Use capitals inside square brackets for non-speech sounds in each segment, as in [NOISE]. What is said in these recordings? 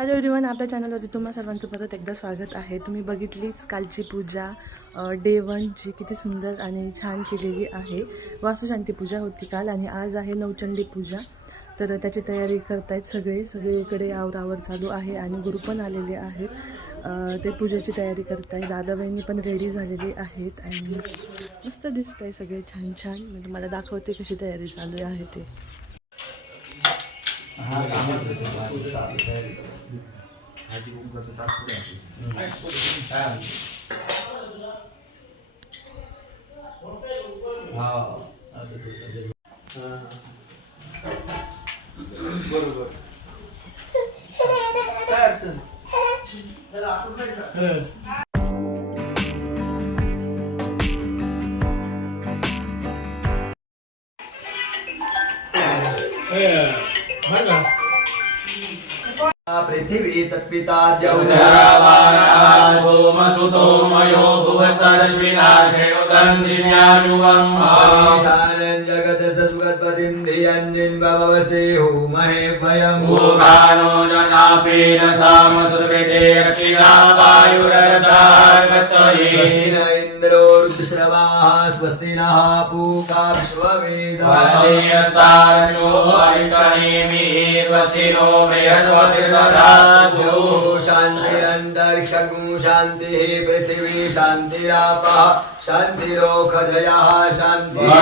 Hello everyone आपल्या चॅनलवरती तुम्हा सर्वांचं परत एकदा स्वागत आहे. तुम्ही बघितलीच कालची पूजा डे वनची किती सुंदर आणि छान केलेली आहे. वासुशांती पूजा होती काल आणि आज आहे नवचंडी पूजा. तर त्याची तयारी करतायत सगळे. सगळीकडे आवरावर चालू आहे आणि गुरु पण आलेले आहेत. ते पूजेची तयारी करताय दादा बहिणी पण रेडी झालेली आहेत आणि मस्त दिसत आहे सगळे छान छान. म्हणजे तुम्हाला दाखवते कशी तयारी चालू आहे ते. बरोबर काय अडचण जरा आपण नाही का Yeah. पृथिवी तत्पिता सोमसुतो मयो भुवस्तरश्विनाशयोदन्दिन्यायुगम् ईशानन् जगदसद्गत्पतिं धियन्निन् भवसे होमहे वयम् भूकानो जनापेन सामसुर्वेदे रक्षिणा वायुरर्धार्वत्सये रुद्रश्रवाः स्वस्ति नः पूका विश्ववेदाः स्वस्तिरस्तारशो अरिष्टनेमिर्वतिनो बृहद्वतिर्दधातु यो शान्ति पृथिवी शान्तिरापः शान्तिरोखदयः शान्तिः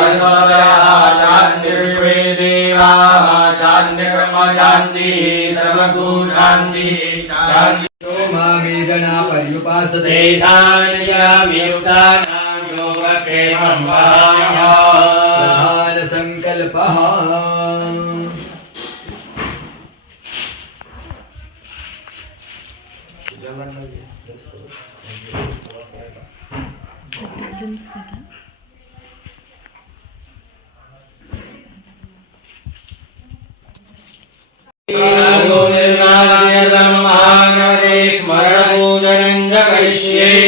शान्तिर्वे देवाः शान्तिर्ब्रह्म शान्तिः सर्वगु शान्तिः शान्तिः सोमावेदना पर्युपासते तेषान्यामियुक्तानां योगक्षेमं वहामः प्रधानसङ्कल्पः स्मरणपूजनं च करिष्ये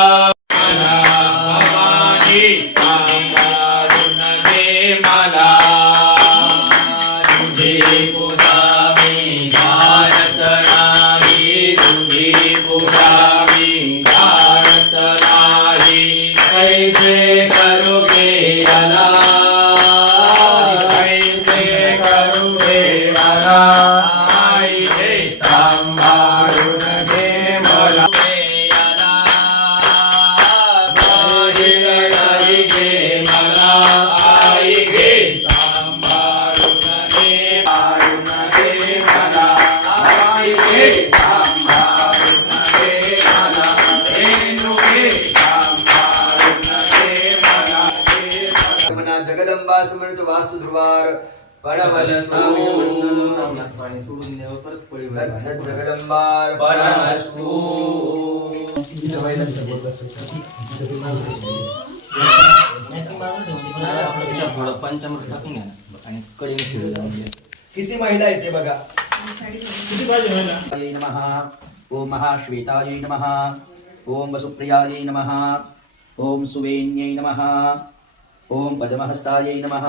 समर्थ वास्तु ध्रुवार परमस्तु तत्सत जगदंबार परमस्तु पंचामृत टाकून घ्या ना. आणि कडे ठेवलं किती महिला येते बघा? नमः। ओम महाश्वेतायै नमः। ओम वसुप्रियायै नमः। ओम सुवेण्यै नमः। ओम पद्महस्तायै नमः।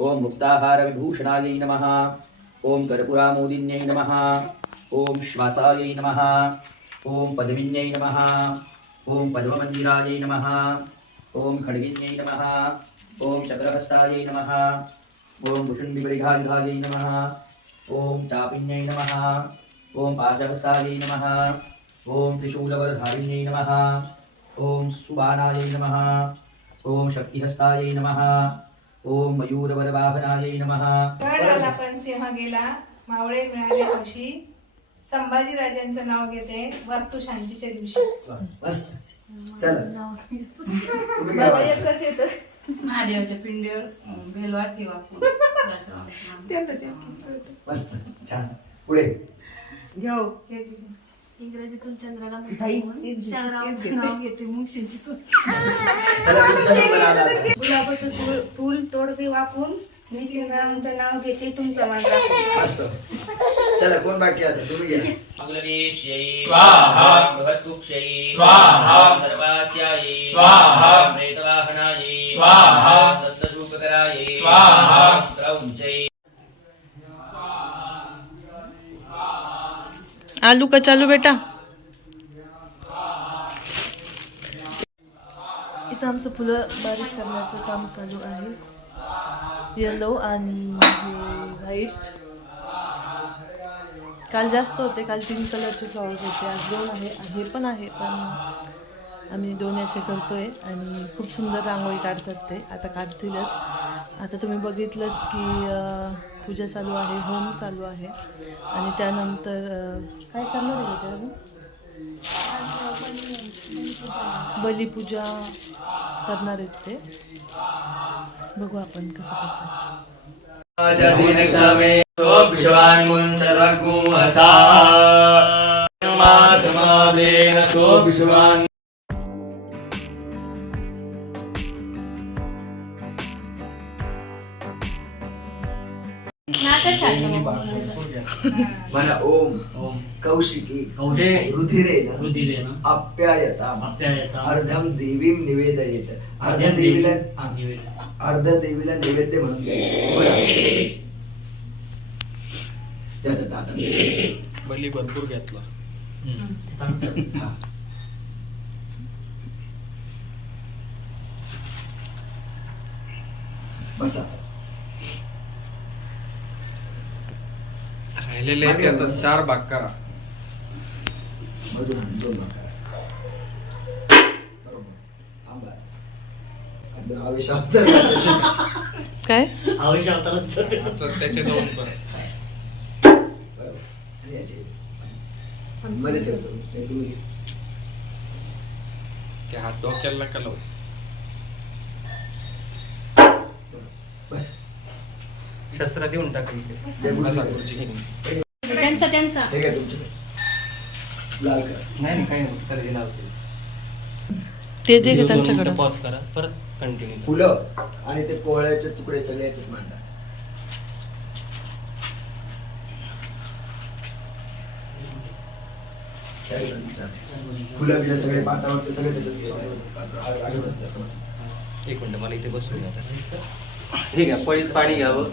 ओम मुक्ताहारविभूषणायै नमः ओम कर्पूरामोदिन्यै नमः ओम श्वासायै नमः ओम पद्मिन्यै नमः ओम पद्ममन्दिरायै नमः ओम खड्गिन्यै नमः ओम चक्रहस्तायै नमः ओम कुशुण्डिपरिघायुधायै नमः ओम चापिन्यै नमः ओम पाशहस्तायै नमः ओम त्रिशूलवरधारिण्यै नमः ओम सुबाणायै नमः ओम शक्तिहस्तायै नमः ओम मयूरवरवाहनायै नमः। गड आला पण सिंह गेला मावळे मिळाले खुशी संभाजीराजांचं नाव घेते वास्तू शांतीच्या दिवशी. मस्त. चला. तुम्ही महादेवाच्या पिंडीवर अं, वापरून दसरा [LAUGHS] मस्त. छान. पुढे. घेऊ इंग्रजीतून चंद्राला म्हणतात. शहरावरून नाव घेते मुक्षींची सून चला तुमचा नंबर आला आता. गुलाबाचं फूल फूल तोडते वाकून मी लिंगारामांचं नाव घेते तुमचं मान राखून मस्त चला कोण बाकी आता तुम्ही घ्या मंगलेश्यै स्वाहा. स्वाहा. सर्वाच्यायै स्वाहा. प्रेतवाहनायै स्वाहा. स्वाहा. क्रौञ्चै आलू का चालू बेटा? इथं आमचं फुलं बारीक करण्याचं काम चालू आहे. येलो आणि हे व्हाईट काल जास्त होते काल तीन कलरचे फ्लॉवर्स होते. आज दोन आहे हे पण आहे पण आम्ही दोन याचे करतोय आणि खूप सुंदर रांगोळी काढतात ते. आता काढतीलच. आता तुम्ही बघितलंच की पूजा चालू आहे होम चालू आहे. आणि त्यानंतर काय करणार आहे ते अजून? बलिपूजा करणार आहेत ते. बघू आपण कसं करतात. म्हणा ओम कौशिकी रुधिरेन रुधिरेण आप्यायताम आप्यायताम् अर्धम देवीम निवेदयेत. अर्ध देवीला अर्ध देवीला नैवेद्य म्हणून द्यायचं बोला. भरपूर घेतला. हा. बसा. राहिलेले आता चार भाग करा. काय? आता त्याचे दोन घे. ते. हात डोक्याला नका लावू. बस. शस्त्र देऊन टाकली त्यांचा त्यांचा. नाही काही नाही. ते दे त्यांच्याकडं. पॉज करा. परत कंटिन्यू फुलं आणि ते कोहळ्याचे तुकडे सगळे याच्यात मांडा. फुलं बिलं सगळे पाटावरचे सगळे त्याच्यात. एक मिनिट मला इथे बसून घ्या. हे घ्या पळीत पाणी घ्यावं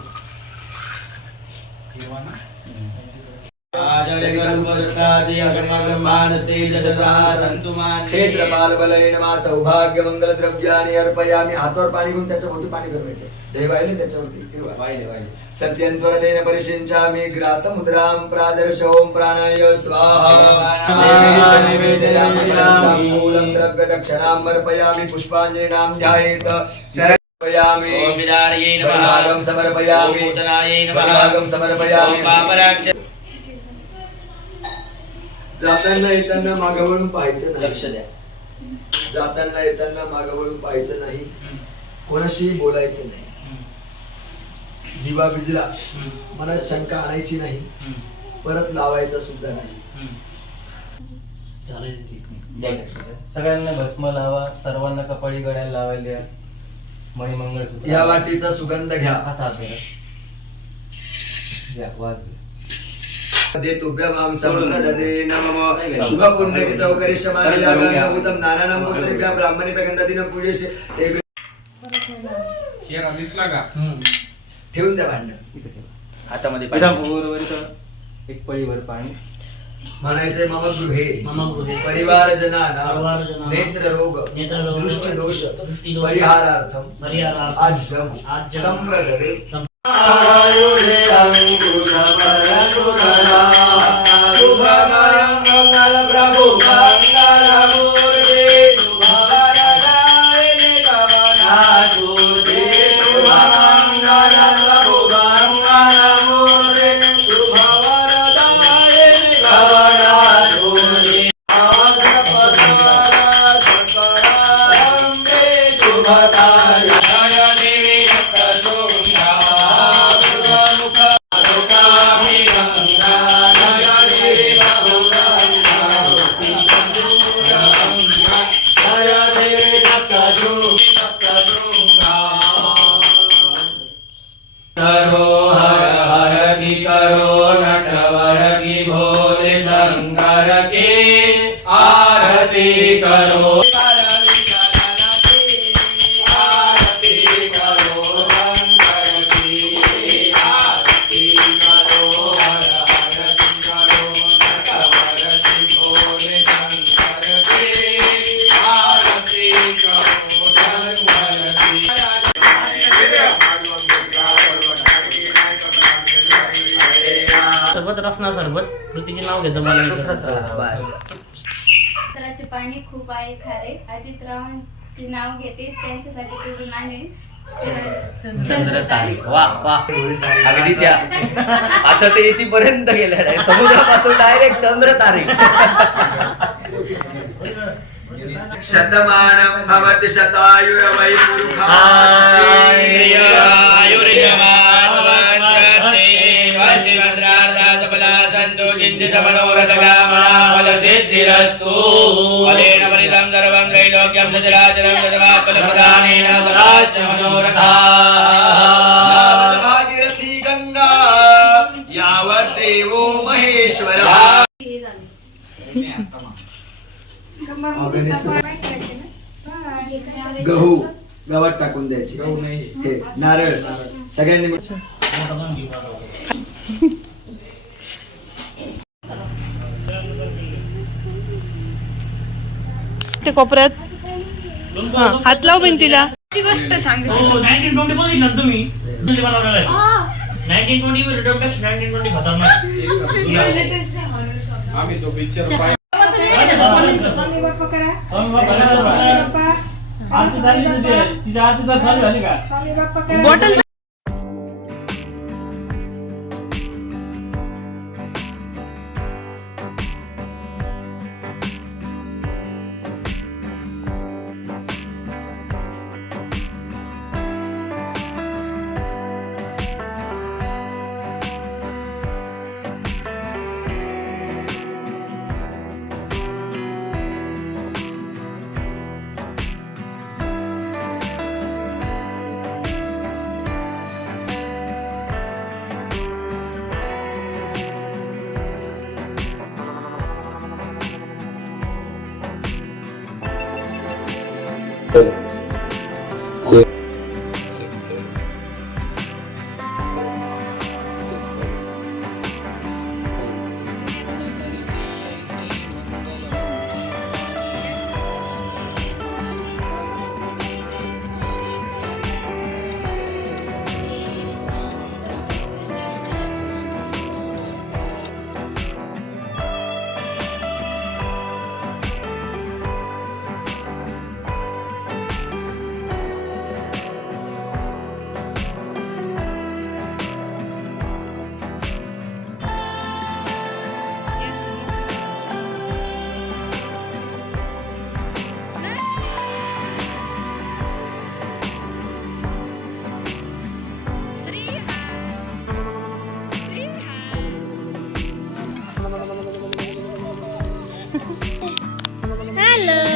क्षेत्रपाल बलय नमा सौभाग्य मंगल द्रव्यानि अर्पयामी. हातावर पाणी घेऊन त्याच्या भोवती पाणी फिरवायचं देवायले त्याच्यावरती. देन परिशिंचामि प्रादर्श ओम प्राणाय स्वाहा. नैवेद्यं निवेदयामि द्रव्य अर्पयामि ध्यायेत. समर्पयामि। ओम विदारये नमः। परिभागं समर्पयामि। पूतनायै नमः। परिभागं समर्पयामि। पापराक्ष जाताना येताना मागं वळून पाहायचं लक्ष नाही द्या. जाताना येताना मागं वळून पाहायचं नाही. कोणाशीही बोलायचं नाही. दिवा भिजला मनात शंका आणायची नाही. परत लावायचा सुद्धा नाही. सगळ्यांना भस्म लावा. सर्वांना कपाळी गळ्याला लावायला या वाटीचा सुगंध घ्या. असा. घ्या. वाज सम्प्रददे नमः नानानां पुत्रेभ्यः ब्राह्मणेभ्यः गन्धदिनं दिसला का? ठेवून द्या भांड इथे ठेवा. हातामध्ये पाणी. एक पळीभर पाणी. म्हणायचंय मम गृहे मम गृहे परिवार जनाना परिवारजनानां नेत्र रोग दृष्ट दोष परिहारार्थम परिहारार्थम आज्यम आज्यम संप्रदरे सं- शुभकार्य సత్తరు सरबत रसना सरबत कृतीचे नाव घेतो मला तलाचे पाणी खूप आहे खारे. अजितरावांचे नाव घेते त्यांच्यासाठी आणि चंद्रतारे वा वा. अगदी त्या. आता ते इथपर्यंत गेल्या समुद्रापासून डायरेक्ट चंद्र [LAUGHS] శతమానం భవతి శతాయురవై సిద్ధిరస్తు ఫలేన ఫలితం సర్వం త్రైలోక్యం సజరాచరం గతవా ఫల ప్రదానేన గంగా యావద్దేవో మహేశ్వర गहू गवत टाकून द्यायची. हे नारळ. सगळ्यांनी ते कोपऱ्यात. हात लाव भिंतीला. गोष्ट सांगितली हो नाईन्टीन ट्वेंटी बघितलं ना तुम्ही? तुम्ही बनवलेलं आहे नाईन्टीन ट्वेंटी नाईन्टीन ट्वेंटी खतरनाक. [LAUGHS] आम्ही तो पिक्चर पाहिला. स्वामी आरती तर चालू झाली का? Bottle từng Hello.